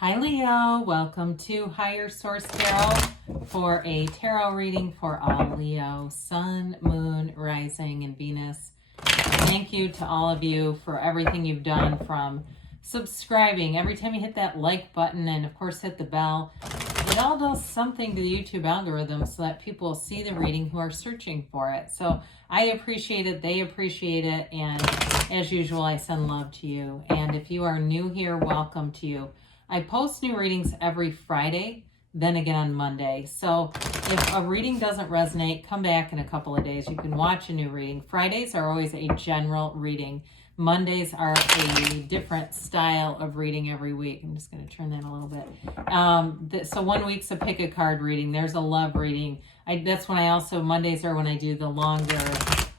Hi Leo, welcome to Higher Source Tarot for a tarot reading for all Leo, Sun, Moon, Rising, and Venus. Thank you to all of you for everything you've done, from subscribing. Every time you hit that like button and of course hit the bell, it all does something to the YouTube algorithm so that people see the reading who are searching for it. So I appreciate it, they appreciate it, and as usual I send love to you. And if you are new here, welcome to you. I post new readings every Friday, then again on Monday. So if a reading doesn't resonate, come back in a couple of days. You can watch a new reading. Fridays are always a general reading. Mondays are a different style of reading every week. I'm just going to turn that a little bit. So 1 week's a pick a card reading. There's a love reading. That's when I also, Mondays are when I do the longer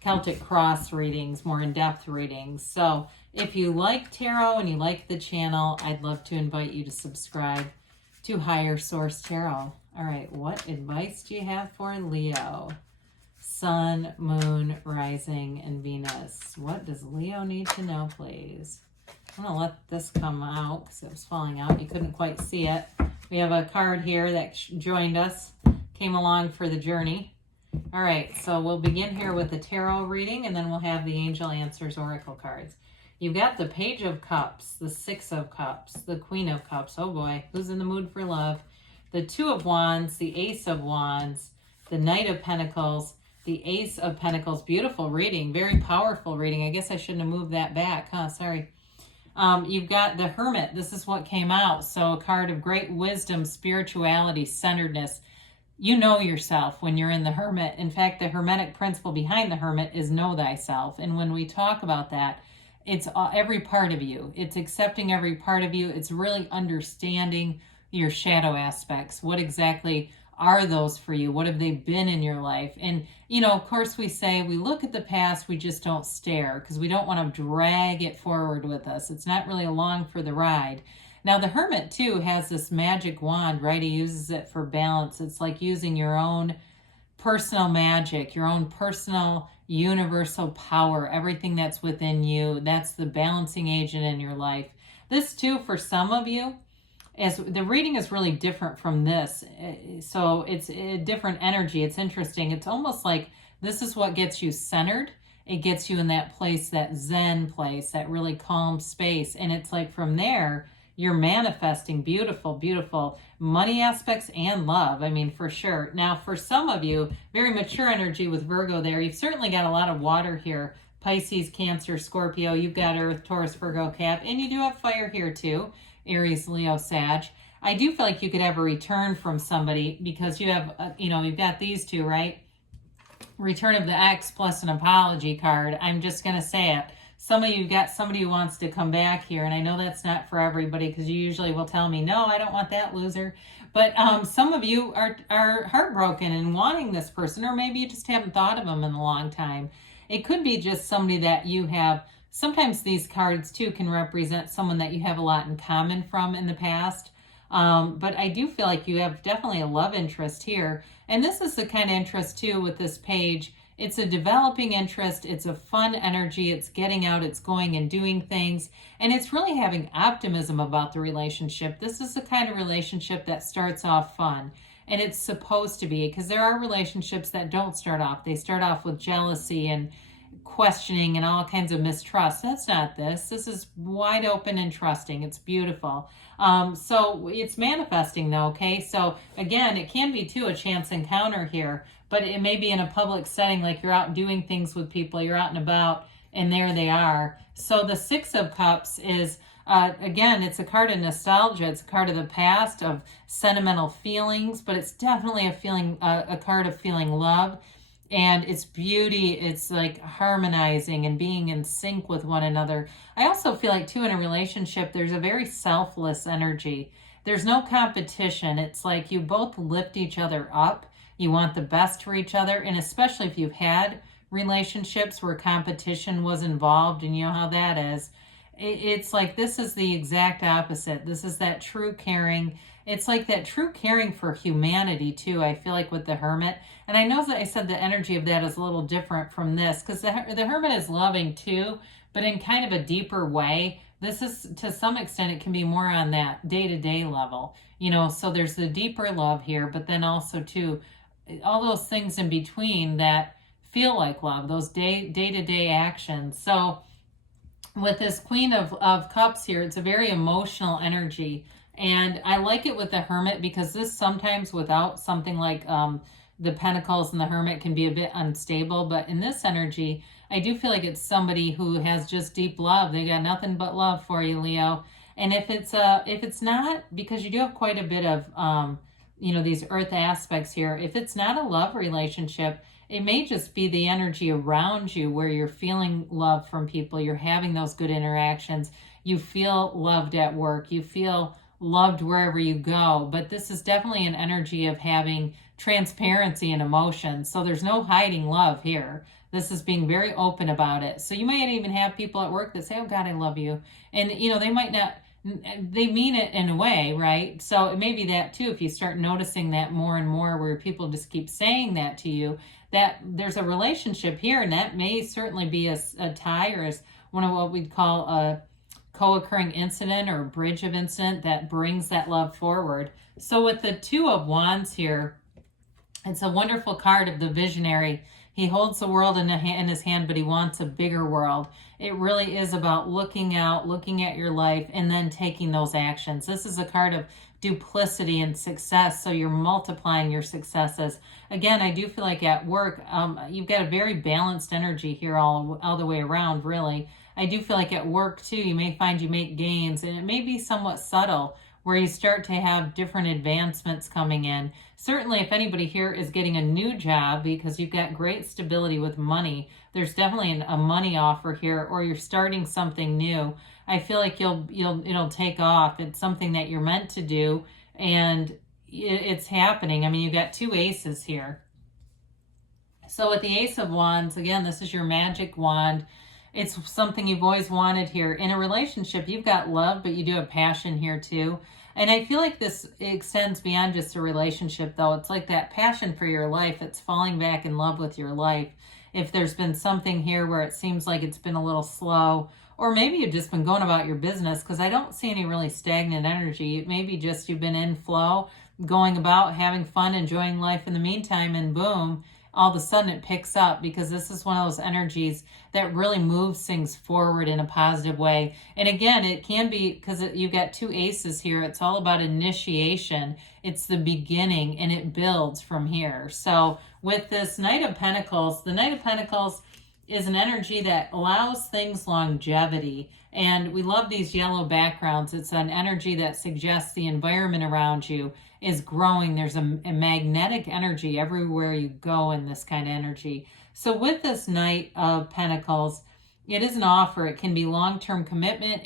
Celtic cross readings, more in-depth readings. So if you like tarot and you like the channel, I'd love to invite you to subscribe to Higher Source Tarot. All right, what advice do you have for Leo? Sun, Moon, Rising, and Venus. What does Leo need to know, please? I'm going to let this come out because it was falling out. You couldn't quite see it. We have a card here that joined us, came along for the journey. All right, so we'll begin here with the tarot reading, and then we'll have the Angel Answers Oracle cards. You've got the Page of Cups, the Six of Cups, the Queen of Cups. Oh boy, who's in the mood for love? The Two of Wands, the Ace of Wands, the Knight of Pentacles, the Ace of Pentacles. Beautiful reading, very powerful reading. I guess I shouldn't have moved that back, huh? Sorry. You've got the Hermit. This is what came out. So a card of great wisdom, spirituality, centeredness. You know yourself when you're in the Hermit. In fact, the Hermetic principle behind the Hermit is know thyself. And when we talk about that, it's every part of you. It's accepting every part of you. It's really understanding your shadow aspects. What exactly are those for you? What have they been in your life? And, you know, of course we say we look at the past, we just don't stare because we don't want to drag it forward with us. It's not really along for the ride. Now, the Hermit, too, has this magic wand, right? He uses it for balance. It's like using your own personal magic, your own personal universal power, everything that's within you. That's the balancing agent in your life. This, too, for some of you, as the reading is really different from this. So it's a different energy. It's interesting. It's almost like this is what gets you centered. It gets you in that place, that Zen place, that really calm space. And it's like from there, you're manifesting beautiful, beautiful money aspects and love. I mean, for sure. Now, for some of you, very mature energy with Virgo there. You've certainly got a lot of water here. Pisces, Cancer, Scorpio. You've got Earth, Taurus, Virgo, Cap. And you do have fire here too. Aries, Leo, Sag. I do feel like you could have a return from somebody because you have, you've got these two, right? Return of the ex plus an apology card. I'm just going to say it. Some of you got somebody who wants to come back here, and I know that's not for everybody because you usually will tell me, no, I don't want that loser. But some of you are heartbroken and wanting this person, or maybe you just haven't thought of them in a long time. It could be just somebody that you have. Sometimes these cards, too, can represent someone that you have a lot in common from in the past. But I do feel like you have definitely a love interest here. And this is the kind of interest, too, with this page. It's a developing interest. It's a fun energy. It's getting out. It's going and doing things. And it's really having optimism about the relationship. This is the kind of relationship that starts off fun. And it's supposed to be, because there are relationships that don't start off. They start off with jealousy and questioning and all kinds of mistrust. That's not this. This is wide open and trusting. It's beautiful. So it's manifesting though, okay? So again, it can be too a chance encounter here, but it may be in a public setting, like you're out doing things with people, you're out and about, and there they are. So the Six of Cups is, again, it's a card of nostalgia. It's a card of the past, of sentimental feelings, but it's definitely a card of feeling love. And it's beauty, it's like harmonizing and being in sync with one another. I also feel like, too, in a relationship, there's a very selfless energy. There's no competition. It's like you both lift each other up. You want the best for each other. And especially if you've had relationships where competition was involved, and you know how that is. It's like this is the exact opposite. This is that true caring. It's like that true caring for humanity, too, I feel like with the Hermit. And I know that I said the energy of that is a little different from this because the Hermit is loving, too, but in kind of a deeper way. this is, to some extent, it can be more on that day-to-day level, so there's the deeper love here, but then also too, all those things in between that feel like love, those day-to-day actions. So with this Queen of Cups here, it's a very emotional energy. And I like it with the Hermit because this sometimes without something like the Pentacles and the Hermit can be a bit unstable. But in this energy, I do feel like it's somebody who has just deep love. They got nothing but love for you, Leo. And if it's not, because you do have quite a bit of, these earth aspects here, if it's not a love relationship, it may just be the energy around you where you're feeling love from people. You're having those good interactions. You feel loved at work. You feel loved wherever you go. But this is definitely an energy of having transparency and emotion. So there's no hiding love here. This is being very open about it. So you might even have people at work that say, oh God, I love you. And, they might not, they mean it in a way, right? So it may be that too, if you start noticing that more and more where people just keep saying that to you, that there's a relationship here, and that may certainly be a tie or as one of what we'd call a co-occurring incident or a bridge of incident that brings that love forward. So with the Two of Wands here, it's a wonderful card of the visionary. He holds the world in his hand, but he wants a bigger world. It really is about looking out, looking at your life, and then taking those actions. This is a card of duplicity and success, so you're multiplying your successes. Again, I do feel like at work, you've got a very balanced energy here all the way around, really. I do feel like at work, too, you may find you make gains, and it may be somewhat subtle, where you start to have different advancements coming in. Certainly, if anybody here is getting a new job because you've got great stability with money, there's definitely a money offer here, or you're starting something new. I feel like it'll take off. It's something that you're meant to do, and it's happening. I mean, you've got two aces here. So with the Ace of Wands, again, this is your magic wand. It's something you've always wanted here. In a relationship, you've got love, but you do have passion here too. And I feel like this extends beyond just a relationship, though. It's like that passion for your life. It's falling back in love with your life. If there's been something here where it seems like it's been a little slow, or maybe you've just been going about your business, because I don't see any really stagnant energy. Maybe just you've been in flow, going about, having fun, enjoying life in the meantime, and boom, all of a sudden it picks up, because this is one of those energies that really moves things forward in a positive way. And again, it can be, because you've got two aces here, it's all about initiation. It's the beginning, and it builds from here. So with this Knight of Pentacles, the Knight of Pentacles is an energy that allows things longevity. And we love these yellow backgrounds. It's an energy that suggests the environment around you is growing. There's a magnetic energy everywhere you go in this kind of energy. So with this Knight of Pentacles, it is an offer. It can be long-term commitment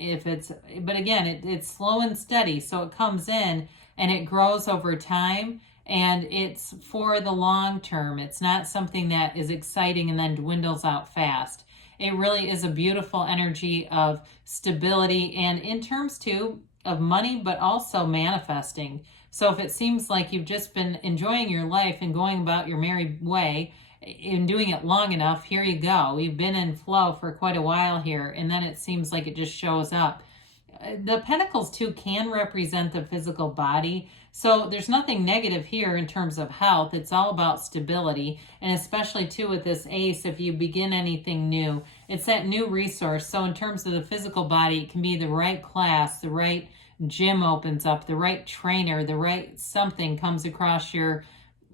but again, it's slow and steady. So it comes in and it grows over time, and it's for the long term. It's not something that is exciting and then dwindles out fast. It really is a beautiful energy of stability, and in terms too of money, but also manifesting. So if it seems like you've just been enjoying your life and going about your merry way and doing it long enough, here you go. You've been in flow for quite a while here, and then it seems like it just shows up. The Pentacles too can represent the physical body. So there's nothing negative here in terms of health. It's all about stability. And especially too with this Ace, if you begin anything new, it's that new resource. So in terms of the physical body, it can be the right class, the right gym opens up, the right trainer, the right something comes across your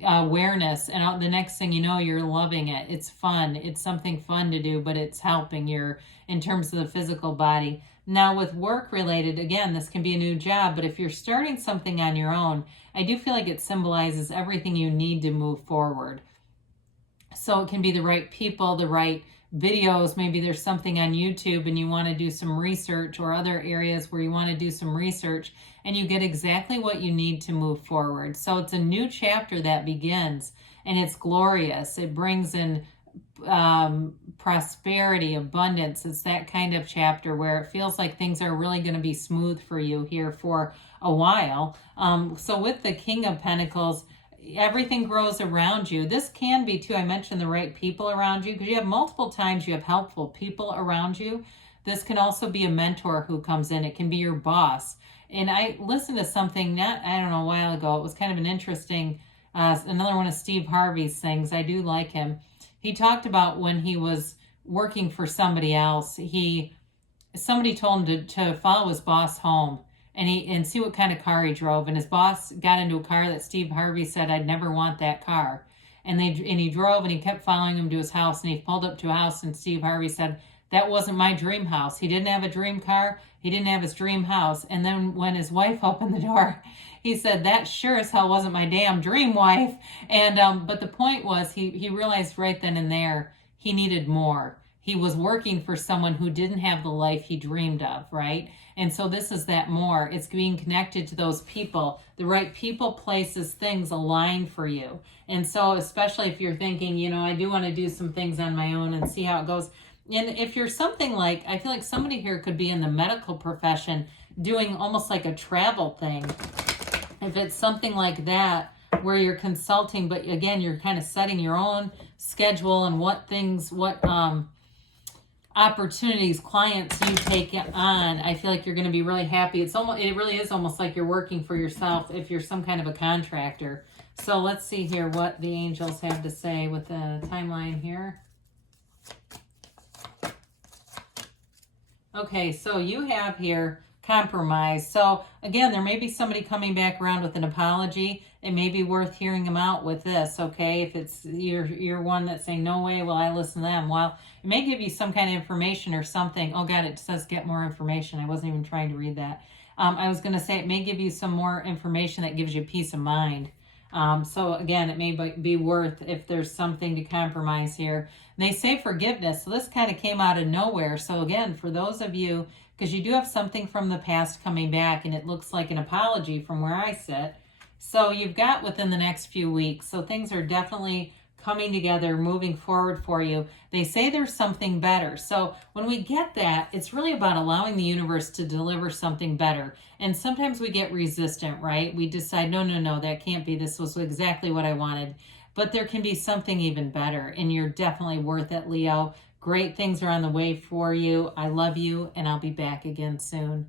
awareness, and the next thing you know, you're loving it. It's fun. It's something fun to do, but it's helping your in terms of the physical body. Now with work related, again, this can be a new job, but if you're starting something on your own, I do feel like it symbolizes everything you need to move forward. So it can be the right people, the right videos. Maybe there's something on YouTube and you want to do some research, or other areas where you want to do some research, and you get exactly what you need to move forward. So it's a new chapter that begins, and it's glorious. It brings in prosperity, abundance. It's that kind of chapter where it feels like things are really going to be smooth for you here for a while. So with the King of Pentacles, everything grows around you. This can be too, I mentioned the right people around you, because you have multiple times you have helpful people around you. This can also be a mentor who comes in. It can be your boss. And I listened to something, I don't know, a while ago. It was kind of an interesting, another one of Steve Harvey's things. I do like him. He talked about when he was working for somebody else, somebody told him to follow his boss home and see what kind of car he drove. And his boss got into a car that Steve Harvey said, I'd never want that car. And he drove and he kept following him to his house, and he pulled up to a house, and Steve Harvey said, that wasn't my dream house. He didn't have a dream car. He didn't have his dream house. And then when his wife opened the door, he said, that sure as hell wasn't my damn dream wife. And but the point was, he realized right then and there he needed more. He was working for someone who didn't have the life he dreamed of, right? And so this is that more. It's being connected to those people. The right people, places, things align for you. And so especially if you're thinking, I do want to do some things on my own and see how it goes. And if you're something like, I feel like somebody here could be in the medical profession doing almost like a travel thing. If it's something like that, where you're consulting, but again, you're kind of setting your own schedule and what opportunities, clients you take on, I feel like you're going to be really happy. It really is almost like you're working for yourself if you're some kind of a contractor. So let's see here what the angels have to say with the timeline here. Okay, so you have here compromise. So again, there may be somebody coming back around with an apology. It may be worth hearing them out with this, okay? If it's you're one that's saying, no way will I listen to them. Well, it may give you some kind of information or something. Oh God, it says get more information. I wasn't even trying to read that. I was going to say it may give you some more information that gives you peace of mind. So again, it may be worth if there's something to compromise here. And they say forgiveness. So this kind of came out of nowhere. So again, for those of you, because you do have something from the past coming back, and it looks like an apology from where I sit. So you've got within the next few weeks. So things are definitely coming together, moving forward for you. They say there's something better. So when we get that, it's really about allowing the universe to deliver something better. And sometimes we get resistant, right? We decide, no, that can't be. This was exactly what I wanted. But there can be something even better, and you're definitely worth it, Leo. Great things are on the way for you. I love you, and I'll be back again soon.